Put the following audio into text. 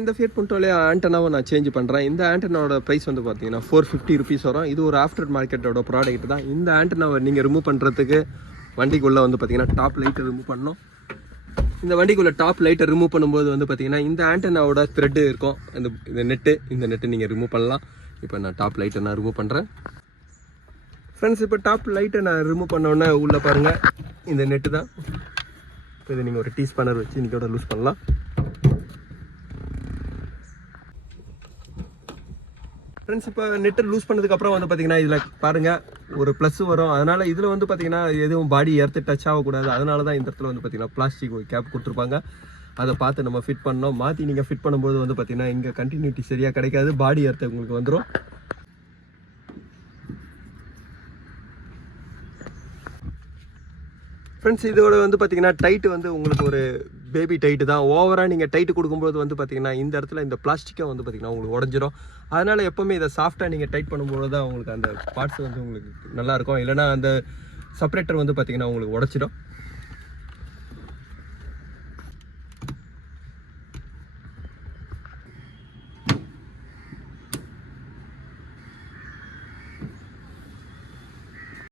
இந்த ஃபியட் புண்டோலே ஆண்டனாவை நான் சேஞ்ச் பண்ணுறேன். இந்த ஆண்டனாவோட ப்ரைஸ் வந்து பார்த்தீங்கன்னா 450 ருபீஸ் வரும். இது ஒரு ஆஃப்டர் மார்க்கெட்டோட ப்ராடக்ட் தான். இந்த ஆண்டனாவை நீங்கள் ரிமூவ் பண்ணுறதுக்கு வண்டிக்குள்ளே வந்து பார்த்தீங்கன்னா டாப் லைட்டை ரிமூவ் பண்ணணும். இந்த வண்டிக்குள்ளே டாப் லைட்டை ரிமூவ் பண்ணும்போது வந்து பார்த்தீங்கன்னா இந்த ஆண்டனாவோட த்ரெட்டு இருக்கும். இந்த நெட்டு நீங்கள் ரிமூவ் பண்ணலாம். இப்போ நான் டாப் லைட்டை நான் ரிமூவ் பண்ணுறேன். ஃப்ரெண்ட்ஸ், இப்போ டாப் லைட்டை நான் ரிமூவ் பண்ணோன்னே உள்ளே பாருங்கள், இந்த நெட்டு தான். இப்போ இதை நீங்கள் ஒரு டீ ஸ்பேனர் வச்சு இன்றைக்கோட லூஸ் பண்ணலாம். ஃப்ரெண்ட்ஸ், இப்போ நெட்டை லூஸ் பண்ணதுக்கப்புறம் வந்து பார்த்தீங்கன்னா இதில் பாருங்கள் ஒரு ப்ளஸ் வரும். அதனால் இதில் வந்து பார்த்தீங்கன்னா எதுவும் பாடி எர்த்து டச் ஆகக்கூடாது. அதனால தான் இந்த இடத்துல வந்து பார்த்தீங்கன்னா பிளாஸ்டிக் ஒரு கேப் கொடுத்துருப்பாங்க. அதை பார்த்து நம்ம ஃபிட் பண்ணோம். மாற்றி நீங்கள் ஃபிட் பண்ணும்போது வந்து பார்த்தீங்கன்னா இங்கே கண்டினியூட்டி சரியாக கிடைக்காது, பாடி எர்த்து உங்களுக்கு வந்துடும். ஃப்ரெண்ட்ஸ், இதோட வந்து பார்த்தீங்கன்னா டைட்டு வந்து உங்களுக்கு ஒரு பேபி டைட்டு தான். ஓவராக நீங்கள் டைட்டு கொடுக்கும்போது வந்து பார்த்தீங்கன்னா இந்த இடத்துல இந்த பிளாஸ்டிக்கை வந்து பார்த்தீங்கன்னா உங்களுக்கு உடஞ்சிரும். அதனால் எப்போவுமே இதை சாஃப்டாக நீங்கள் டைட் பண்ணும்போது தான் உங்களுக்கு அந்த பார்ட்ஸ் வந்து உங்களுக்கு நல்லாயிருக்கும். இல்லைனா அந்த செப்பரேட்டர் வந்து பார்த்தீங்கன்னா உங்களுக்கு உடச்சிடும்.